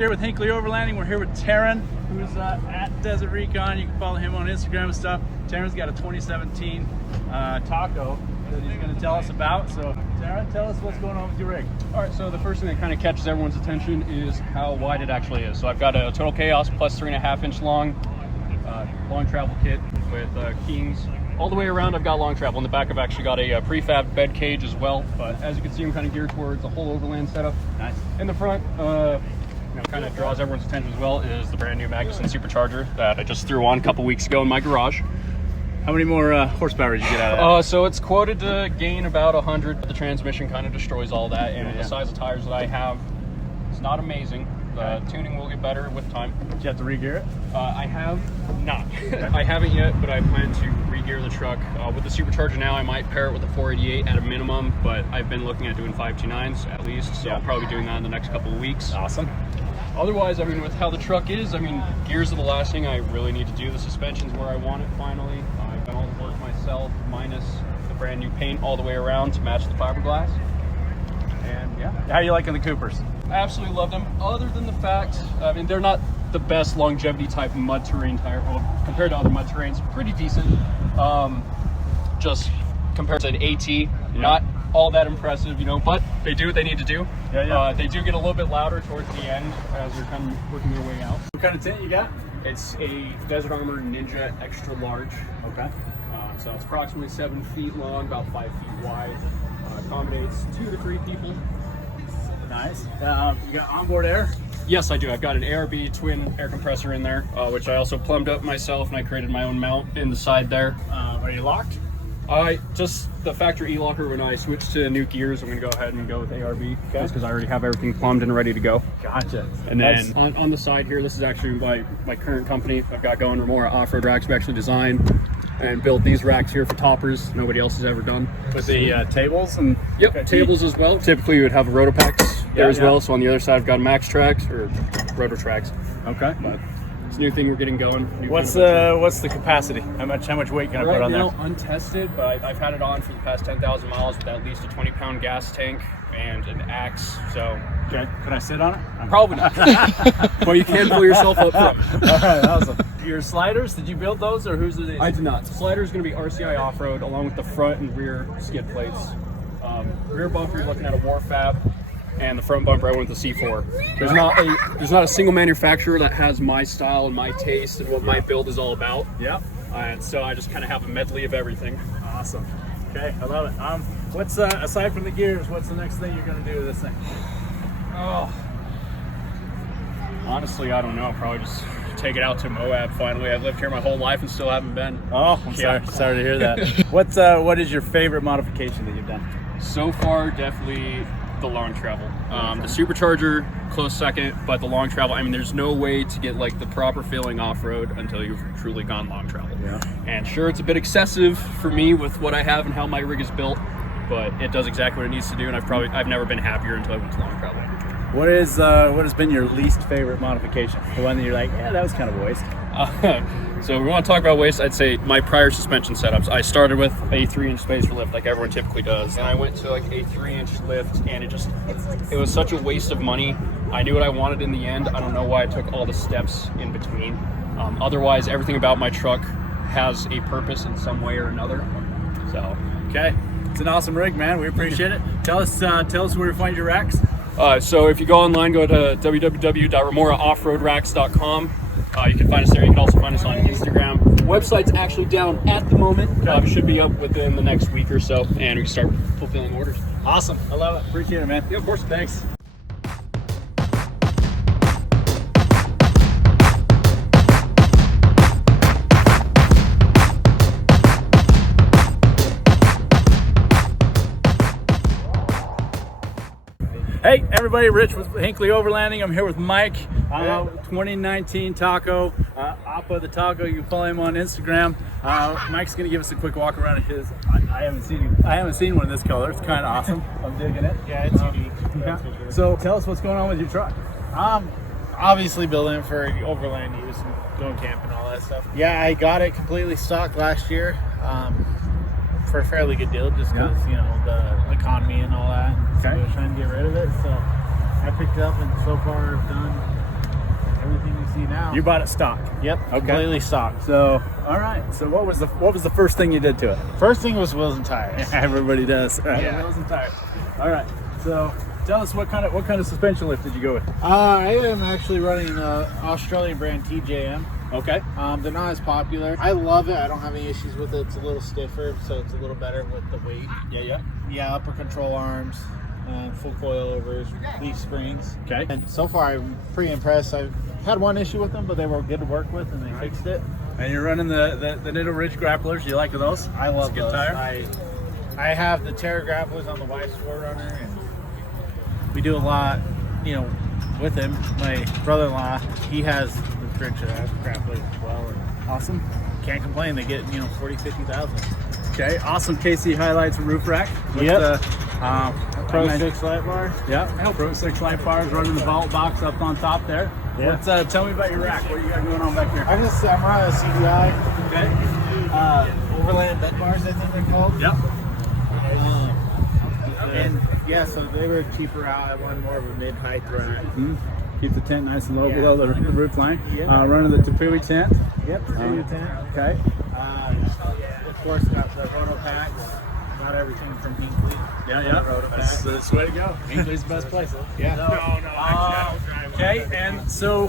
here with Hinckley Overlanding. We're here with Taryn, who's at Desert Recon. You can follow him on Instagram and stuff. Taryn's got a 2017 Taco that he's going to tell us about. So Taryn, tell us what's going on with your rig. All right, so the first thing that kind of catches everyone's attention is how wide it actually is. So I've got a Total Chaos plus 3.5 inch long travel kit with Kings. All the way around I've got long travel. In the back I've actually got a prefab bed cage as well, but as you can see I'm kind of geared towards a whole overland setup. Nice. In the front, kind of draws everyone's attention as well is the brand new Magnuson supercharger that I just threw on a couple weeks ago in my garage. How many more horsepower did you get out of that? So it's quoted to gain about 100, but the transmission kind of destroys all that, and the size of tires that I have, it's not amazing. The tuning will get better with time. Did you have to re-gear it? I have not. I haven't yet, but I plan to re-gear the truck. With the supercharger now, I might pair it with a 488 at a minimum, but I've been looking at doing 529s at least, so I'll probably be doing that in the next couple of weeks. Awesome. Otherwise, I mean, with how the truck is, I mean, gears are the last thing I really need to do. The suspension's where I want it finally. I've done all the work myself, minus the brand new paint all the way around to match the fiberglass. And yeah. How are you liking the Coopers? I absolutely love them, other than the fact, I mean, they're not the best longevity type mud terrain tire. Well, compared to other mud terrains, pretty decent. Just compared to an AT, not all that impressive, you know, but they do what they need to do. They do get a little bit louder towards the end as they're kind of working their way out. What kind of tent you got? It's a Desert Armor Ninja Extra Large. Okay. So it's approximately 7 feet long, about 5 feet wide. Accommodates 2 to 3 people. Nice. You got onboard air? Yes, I do. I've got an ARB twin air compressor in there, which I also plumbed up myself, and I created my own mount in the side there. Are you locked? Just the factory e-locker. When I switch to new gears, I'm going to go ahead and go with ARB, just because I already have everything plumbed and ready to go. Gotcha. And then on the side here, this is actually my current company I've got going, Remora Off-Road Racks. We actually designed and built these racks here for toppers nobody else has ever done. With the tables and tables as well. Typically you would have a Rotopax there as well. So on the other side I've got Max Tracks or Roto Tracks. Okay. But it's a new thing we're getting going. What's the capacity? How much weight can I put on there? Right now untested, but I've had it on for the past 10,000 miles with at least a 20-pound gas tank and an axe. So can I sit on it? Probably not. But you can pull yourself up from it. All right, awesome. Your sliders, did you build those or whose are these? I did not. The slider is going to be RCI Off-Road along with the front and rear skid plates. Rear bumper, you're looking at a Warfab, and the front bumper I went with the C4. There's not a single manufacturer that has my style and my taste and what my build is all about. Yep. And so I just kind of have a medley of everything. Awesome. Okay, I love it. What's aside from the gears, what's the next thing you're going to do with this thing? Oh, honestly, I don't know. Probably just take it out to Moab finally. I've lived here my whole life and still haven't been. Oh, I'm sorry to hear that. What is your favorite modification that you've done? So far, definitely the long travel. The supercharger, close second, but the long travel, I mean, there's no way to get like the proper feeling off-road until you've truly gone long travel. Yeah. And sure, it's a bit excessive for me with what I have and how my rig is built, but it does exactly what it needs to do, and I've never been happier until I went to long travel. What has been your least favorite modification? The one that you're like, yeah, that was kind of a waste. So if we want to talk about waste, I'd say my prior suspension setups. I started with a 3-inch spacer lift like everyone typically does. Then I went to like a 3-inch lift, and it was such a waste of money. I knew what I wanted in the end. I don't know why I took all the steps in between. Otherwise, everything about my truck has a purpose in some way or another. So, okay. It's an awesome rig, man. We appreciate it. Tell us where to find your racks. So if you go online, go to www.remoraoffroadracks.com. You can find us there. You can also find us on Instagram. The website's actually down at the moment. Should be up within the next week or so, and we can start fulfilling orders. Awesome. I love it. Appreciate it, man. Yeah, of course. Thanks. Hey everybody, Rich with Hinckley Overlanding. I'm here with Mike, 2019 Taco, Appa the Taco. You can follow him on Instagram. Mike's gonna give us a quick walk around of his. I haven't seen one in this color. It's kind of awesome. I'm digging it. Yeah, it's unique. Yeah. So tell us what's going on with your truck. Obviously building it for overland use and going camping and all that stuff. Yeah, I got it completely stock last year for a fairly good deal, just because you know the economy and all that. So I was trying to get rid of it, so I picked it up, and so far I've done now. You bought it stock. Yep, completely stock. So, all right. So, what was the first thing you did to it? First thing was wheels and tires. Everybody does. Yeah. Wheels and tires. All right. So, tell us what kind of suspension lift did you go with? I am actually running Australian brand TJM. Okay. They're not as popular. I love it. I don't have any issues with it. It's a little stiffer, so it's a little better with the weight. Yeah. Yeah, upper control arms, full coilovers, leaf springs. Okay. And so far, I'm pretty impressed. I've had one issue with them, but they were good to work with, and they fixed it. And you're running the Nitto Ridge grapplers. You like those? I love It's a good those. tire. I have the Terra grapplers on the wife's 4Runner, and we do a lot, with him. My brother-in-law, he has the Friction grapplers as well. And Awesome. can't complain. They get 40, 50,000. Okay. Awesome. KC Highlights roof rack. With Yep. Pro I 6 light bar. Yeah. Pro 6 light bars running the vault box up on top there. Yeah. Tell me about your rack. What do you got going on back here? I'm running a CDI. Okay. Overland bed bars, I think they're called. Yep. And yeah, so they were cheaper out. I wanted more of a mid-height rack. Keep the tent nice and low Yeah. below the roof line. Yeah. Running the Tepui tent. Yep, studio tent. Okay. Of course, got the roto packs. Not everything from Hinckley. Yeah. Roto That's packs. the way to go. Hinckley's the best place. Yeah. Okay. And so,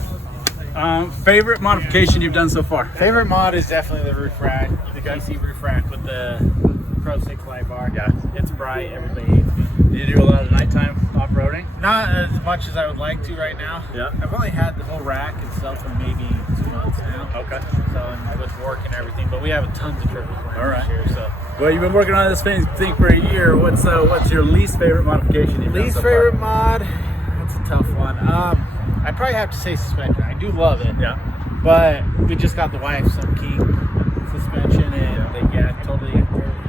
favorite modification you've done so far? Favorite mod is definitely the roof rack, the KC roof rack with the Pro 6 light bar. Yeah. It's bright. Everybody hates me. Do you do a lot of nighttime off-roading? Not as much as I would like to right now. Yeah. I've only had the whole rack itself for maybe 2 months now. Okay. So and with work and everything, but we have tons of trips planned All right. this year. So Well, you've been working on this thing for a year. What's your least favorite modification you've done least so far? favorite mod? That's a tough one. I'd probably have to say suspension. I do love it. Yeah. But we just got the wife some King suspension, and totally.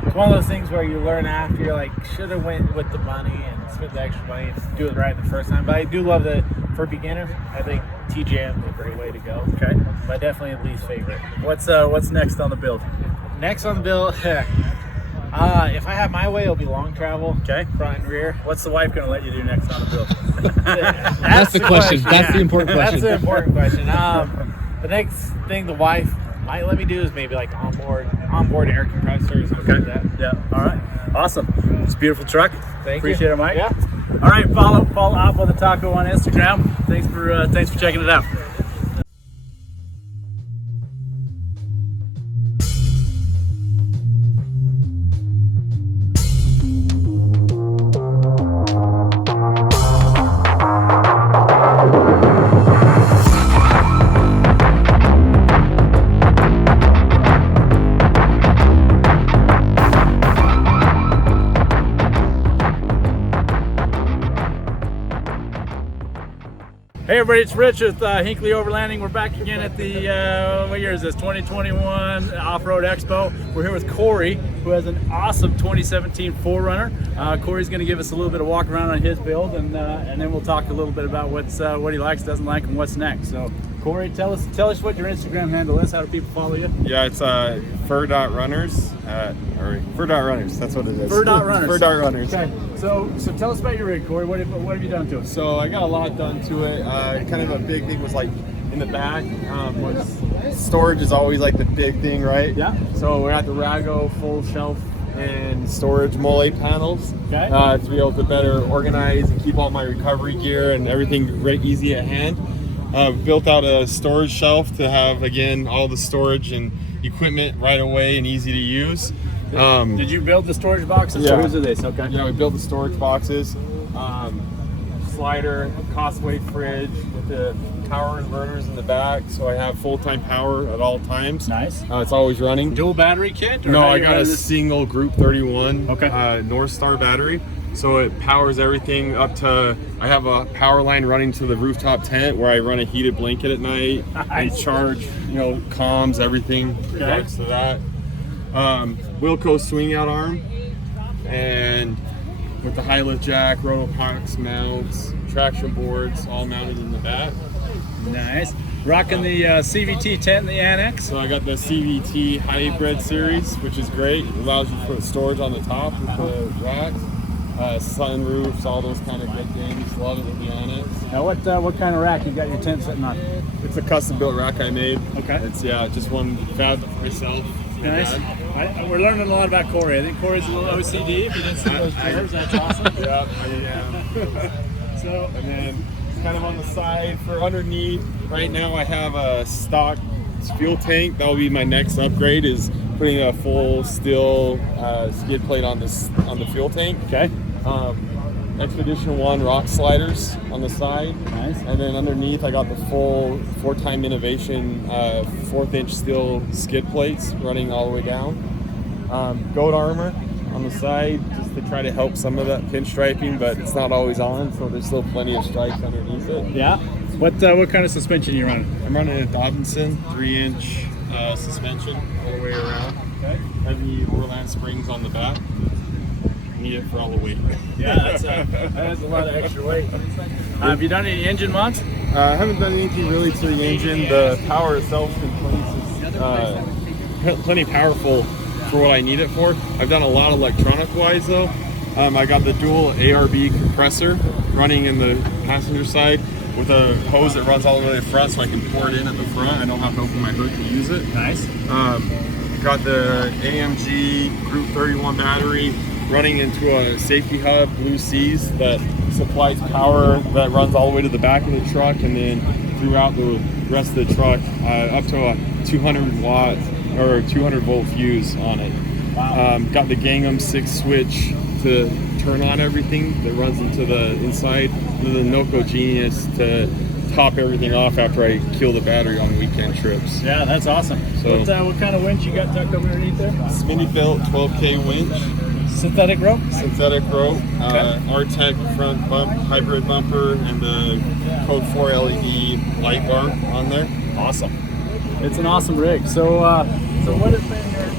It's one of those things where you learn after. You're like, should have went with the money and spent the extra money and do it right the first time. But I do love that for beginners. I think TJM is a great way to go. Okay. But definitely least favorite. What's next on the build? Next on the bill, if I have my way, it'll be long travel. Okay. Front and rear. What's the wife going to let you do next on the build? That's the question. That's the important question. That's the important question. The next thing the wife might let me do is maybe like onboard air compressors. Okay. Like that. Yeah. All right. Awesome. It's a beautiful truck. Thank Appreciate you. it, Mike. Yeah. All right. Follow Appa the Taco on Instagram. Thanks for checking it out. Hey everybody, it's Rich with Hinckley Overlanding. We're back again at the, what year is this, 2021 Off-Road Expo. We're here with Corey, who has an awesome 2017 4Runner. Corey's going to give us a little bit of walk around on his build, and then we'll talk a little bit about what he likes, doesn't like, and what's next. So Corey, tell us what your Instagram handle is. How do people follow you? Yeah, it's fur.runners, or fur.runners, that's what it is. Fur.runners. Fur.runners. Okay, so tell us about your rig, Corey. What have you done to it? So I got a lot done to it. Kind of a big thing was like in the back, was storage is always like the big thing, right? Yeah. So we got the Rago full shelf and storage mole panels Okay. to be able to better organize and keep all my recovery gear and everything very easy at hand. Built out a storage shelf to have, again, all the storage and equipment right away and easy to use. Did you build the storage boxes? Yeah. Or whose are these? Okay. Yeah, we built the storage boxes, slider, Costway fridge with the power inverters in the back, so I have full-time power at all times. Nice. It's always running. Dual battery kit? Or No, how I you got a running this? single Group 31 Okay. North Star battery, so it powers everything up to. I have a power line running to the rooftop tent where I run a heated blanket at night and Nice. charge, comms, everything regards to that. Wilco swing out arm, and with the high lift jack, rotopox mounts, traction boards, all mounted in the back. Nice. Rocking the CVT tent in the annex. So I got the CVT hybrid series, which is great. It allows you to put storage on the top with the racks. sunroofs, all those kind of good things. Love it, to be honest. Now, what kind of rack you got your tent sitting on? It's a custom built rack I made. Okay. It's just one fab myself. Nice. We're learning a lot about Corey. I think Corey's a little OCD. If you didn't see those chairs, that's awesome. Yeah. So, And then kind of on the side for underneath, right now I have a stock fuel tank. That will be my next upgrade, is putting a full steel skid plate on the fuel tank. okay. Expedition 1 rock sliders on the side. Nice. And then underneath I got the full 4-time innovation 4th-inch steel skid plates running all the way down. Goat armor on the side just to try to help some of that pinstriping, but it's not always on, so there's still plenty of stripes underneath it. Yeah. What kind of suspension are you running? I'm running a Dobinson 3-inch suspension all the way around. Okay. Heavy Overland springs on the back. Need it for all the weight. Yeah, that's a lot of extra weight. Have you done any engine mods? I haven't done anything really to the engine. The power itself in place is plenty powerful for what I need it for. I've done a lot electronic-wise though. I got the dual ARB compressor running in the passenger side with a hose that runs all the way to the front, so I can pour it in at the front. I don't have to open my hood to use it. Nice. Got the AMG Group 31 battery running into a safety hub, Blue Seas, that supplies power that runs all the way to the back of the truck and then throughout the rest of the truck, up to a 200 watt or 200 volt fuse on it. Wow. Got the Gangnam 6 switch to turn on everything that runs into the inside, and the Noco Genius to top everything off after I kill the battery on weekend trips. Yeah, that's awesome. So- What kind of winch you got tucked over underneath there? Smitty built 12K winch. Synthetic rope? Synthetic rope, Okay. R-Tech front bump, hybrid bumper, and the Code 4 LED light bar on there. Awesome. It's an awesome rig. So,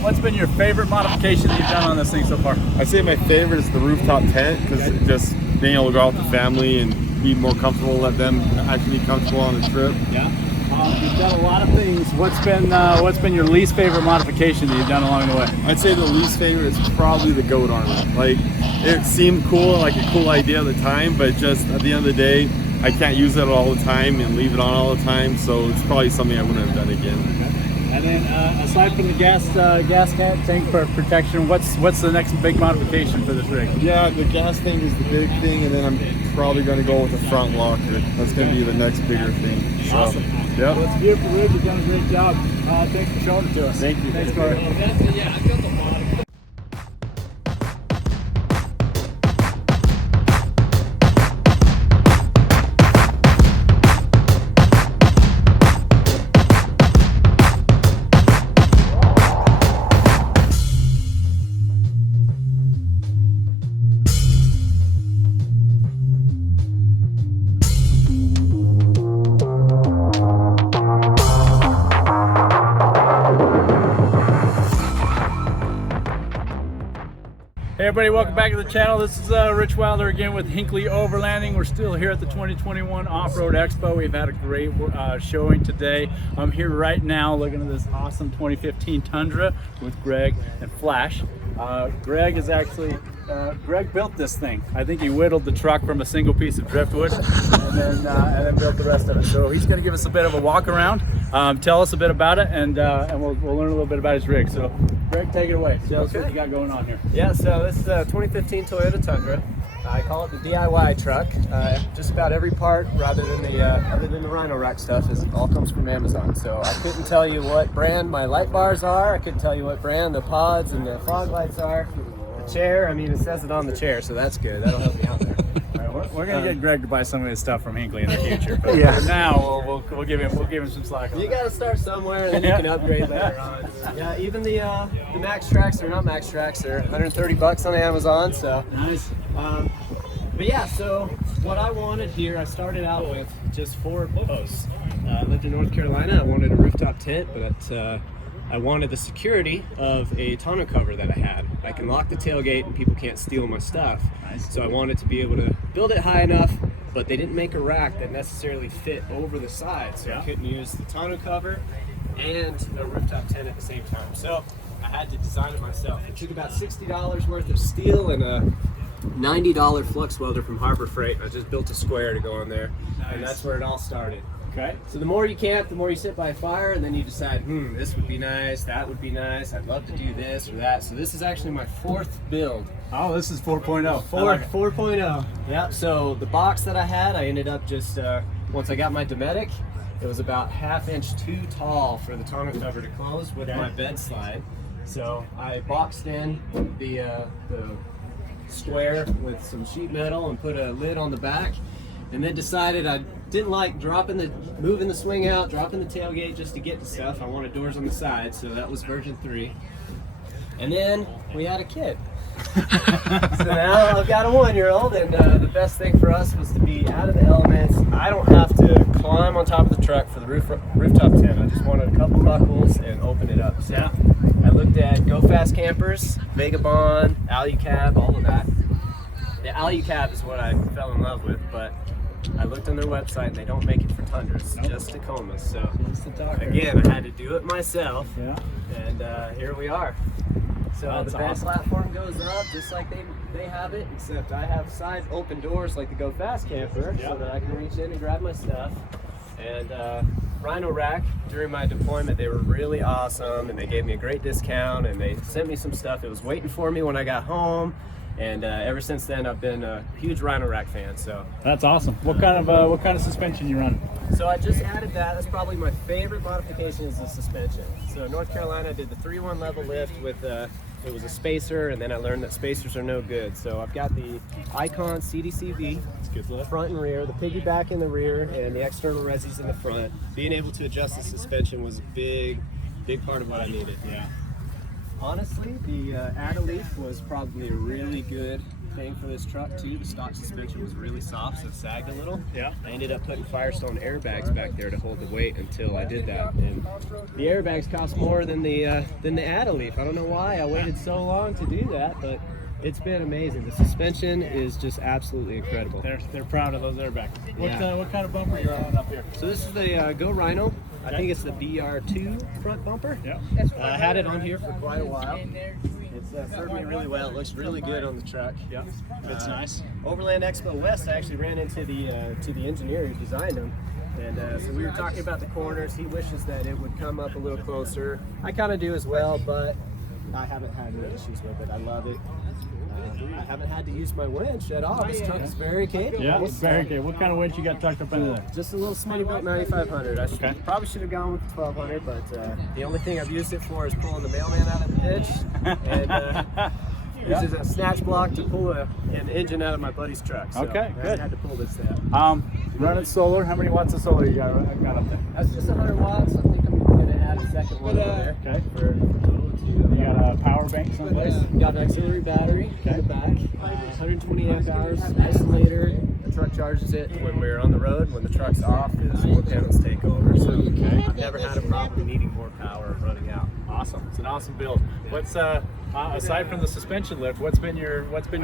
what's been your favorite modification that you've done on this thing so far? I'd say my favorite is the rooftop tent, because just being able to go out with the family and be more comfortable, let them actually be comfortable on the trip. Yeah. You've done a lot of things. What's been your least favorite modification that you've done along the way? I'd say the least favorite is probably the goat armor. Like, it seemed cool, like a cool idea at the time, but just at the end of the day, I can't use it all the time and leave it on all the time, so it's probably something I wouldn't have done again. And then, aside from the gas tank for protection, what's the next big modification for this rig? Yeah, the gas tank is the big thing, and then I'm probably going to go with the front locker. That's going to be the next bigger thing. So, Awesome. Yep. Well, it's a beautiful rig. You've done a great job. Thanks for showing it to us. Thank you. Thanks, Corey. Hey everybody, welcome back to the channel. This is Rich Wilder again with Hinckley Overlanding. We're still here at the 2021 Off-Road Expo. We've had a great showing today. I'm here right now looking at this awesome 2015 Tundra with Greg and Flash. Greg built this thing. I think he whittled the truck from a single piece of driftwood and then built the rest of it. So he's going to give us a bit of a walk around, tell us a bit about it, and we'll learn a little bit about his rig. So Greg, take it away. Tell us what you got going on here. Yeah, so this is a 2015 Toyota Tundra. I call it the DIY truck. Just about every part, other than the Rhino Rack stuff, all comes from Amazon. So I couldn't tell you what brand my light bars are. I couldn't tell you what brand the pods and the fog lights are. The chair, I mean, it says it on the chair, so that's good. That'll help me out there. We're gonna get Greg to buy some of his stuff from Hinckley in the future. But Yeah. for now, we'll give him some slack on You that. got to start somewhere, and then you can upgrade later on. Yeah, even the Max Tracks, or not Max Tracks, they're 130 bucks on Amazon. So. Nice. But yeah, so what I wanted here, I started out with just 4 posts. I lived in North Carolina. I wanted a rooftop tent, but I wanted the security of a tonneau cover that I had. I can lock the tailgate and people can't steal my stuff. Nice. So I wanted to be able to build it high enough, but they didn't make a rack that necessarily fit over the side. So Yeah. I couldn't use the tonneau cover and a rooftop tent at the same time. So I had to design it myself. It took about $60 worth of steel and a $90 flux welder from Harbor Freight. I just built a square to go on there, and that's where it all started. Okay. So the more you camp, the more you sit by a fire, and then you decide, this would be nice, that would be nice, I'd love to do this or that. So this is actually my 4th build. Oh, this is 4.0. 4.0. Yeah, so the box that I had, I ended up just, once I got my Dometic, it was about 1/2 inch too tall for the tonneau cover to close with my bed slide. So I boxed in the square with some sheet metal and put a lid on the back, and then decided I didn't like moving the swing out, dropping the tailgate just to get to stuff. I wanted doors on the side, so that was version 3. And then we had a kid. So now I've got a 1-year-old, and the best thing for us was to be out of the elements. I don't have to climb on top of the truck for the rooftop tent. I just wanted a couple buckles and open it up. So I looked at Go Fast Campers, Vagabond, Alucab, all of that. The Alucab is what I fell in love with, but I looked on their website and they don't make it for Tundras, just Tacomas. So again, I had to do it myself, and here we are. So the bed platform goes up just like they have it, except I have side open doors like the Go Fast Camper, so that I can reach in and grab my stuff. And Rhino Rack, during my deployment, they were really awesome, and they gave me a great discount, and they sent me some stuff. It was waiting for me when I got home. And ever since then, I've been a huge Rhino Rack fan. So that's awesome. What kind of suspension you run? So I just added that. That's probably my favorite modification is the suspension. So in North Carolina, I did the 3-1 level lift with it was a spacer, and then I learned that spacers are no good. So I've got the Icon CDCV, front and rear, the piggyback in the rear, and the external resis in the front. Being able to adjust the suspension was a big part of what I needed. Yeah. Honestly, the Add-A-Leaf was probably a really good thing for this truck too. The stock suspension was really soft, so it sagged a little. Yeah. I ended up putting Firestone airbags back there to hold the weight until I did that. And the airbags cost more than the Add-A-Leaf. I don't know why I waited so long to do that, but it's been amazing. The suspension is just absolutely incredible. They're proud of those airbags. What kind of bumper are you on up here? So this is the Go Rhino. I think it's the BR2 front bumper. Yeah. I had it on here for quite a while. It's served me really well. It looks really good on the truck. Yeah, that's nice. Overland Expo West, I actually ran into the engineer who designed them. And so we were talking about the corners. He wishes that it would come up a little closer. I kind of do as well, but I haven't had any issues with it. I love it. I haven't had to use my winch at all. This truck is very capable. Yeah, it's very capable. What kind of winch you got tucked up into there? Just a little Smittybilt 9500. I probably should have gone with the 1200, but the only thing I've used it for is pulling the mailman out of the ditch, and uses a snatch block to pull an engine out of my buddy's truck. So Okay, good. I had to pull this out. Running solar. How many watts of solar you got up there? That's just 100 watts. I think I'm going to add a second one over there. Okay. For a total of 2. You got a power bank someplace? Got an auxiliary battery in the back, 120 amp hours, isolator. The truck charges it when we're on the road. When the truck's off, the solar panels take over. So I've never had a problem needing more power running out. Awesome. It's an awesome build. What's aside from the suspension lift, what's been your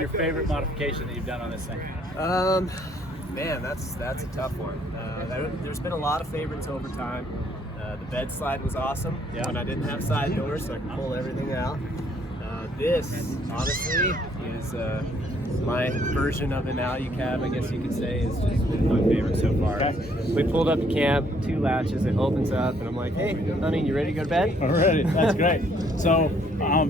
favorite modification that you've done on this thing? Man, that's a tough one. There's been a lot of favorites over time. The bed slide was awesome when I didn't have side doors, so I could pull everything out. This, honestly, is my version of an Alucab, I guess you could say, is just been my favorite so far. Okay. We pulled up to camp, 2 latches, it opens up, and I'm like, hey, honey, you ready to go to bed? All right, that's great. So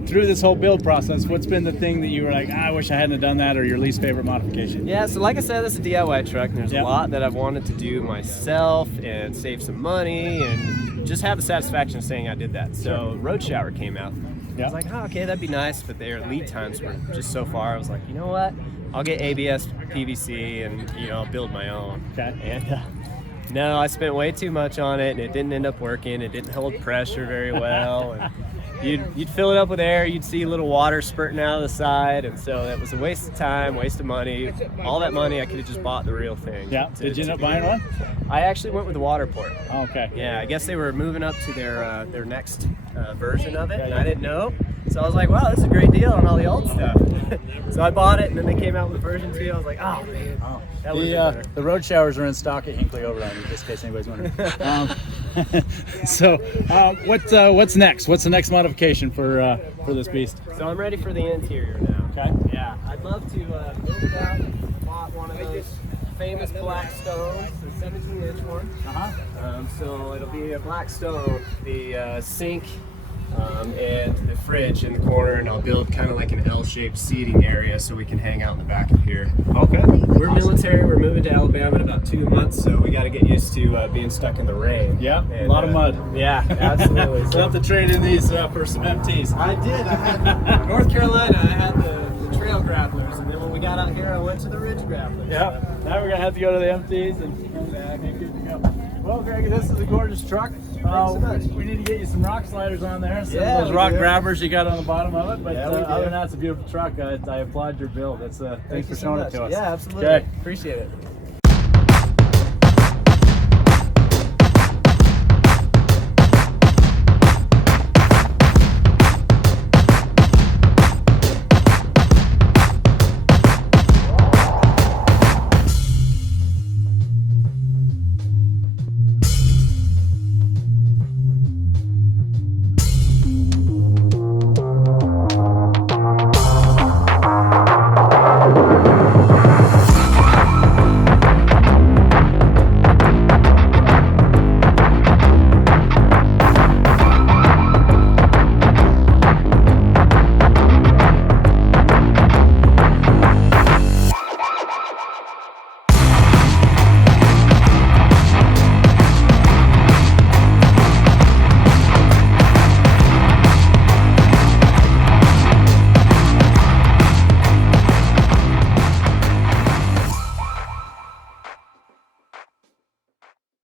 through this whole build process, what's been the thing that you were like, I wish I hadn't have done that, or your least favorite modification? Yeah, so like I said, this is a DIY truck, and there's a lot that I've wanted to do myself and save some money and just have the satisfaction of saying I did that. So Road Shower came out. I was like, oh, okay, that'd be nice, but their lead times were just so far. I was like, you know what? I'll get ABS PVC and, I'll build my own. Okay. And no, I spent way too much on it, and it didn't end up working. It didn't hold pressure very well. And you'd fill it up with air, you'd see a little water spurting out of the side, and so that was a waste of time, waste of money. All that money, I could have just bought the real thing. Yeah. Did you end up buying one? I actually went with the water port. Oh, okay. Yeah, I guess they were moving up to their next version of it, and I didn't know. So I was like, wow, this is a great deal on all the old stuff. So I bought it, and then they came out with version 2. I was like, oh, man. Oh. That would be better. The road showers are in stock at Hinckley Overlanding, just in case anybody's wondering. What's next? What's the next modification for this beast? So I'm ready for the interior now. Okay. Yeah, I'd love to build it out. Bought one of those famous black stones, the 17-inch one. So it'll be a black stone, the sink and the fridge in the corner, and I'll build kind of like an L-shaped seating area so we can hang out in the back of here. Okay. We're military. We're moving to Alabama in about 2 months, so we got to get used to being stuck in the rain. Yeah, And, a lot of mud. Yeah, absolutely. So you have to trade in these for some MTs. I did. I had North Carolina. I had the trail grapplers, and then when we got out here, I went to the ridge grapplers. Yeah. Now we're gonna have to go to the MTs and come back and good to go. Well, Greg, this is a gorgeous truck. so much. We need to get you some rock sliders on there. Some Yeah, of those we rock do. grabbers you got on the bottom of it. But Yeah, we do. other than that, it's a beautiful truck. I applaud your build. Thanks for showing it to us. Yeah, absolutely. Okay. Appreciate it.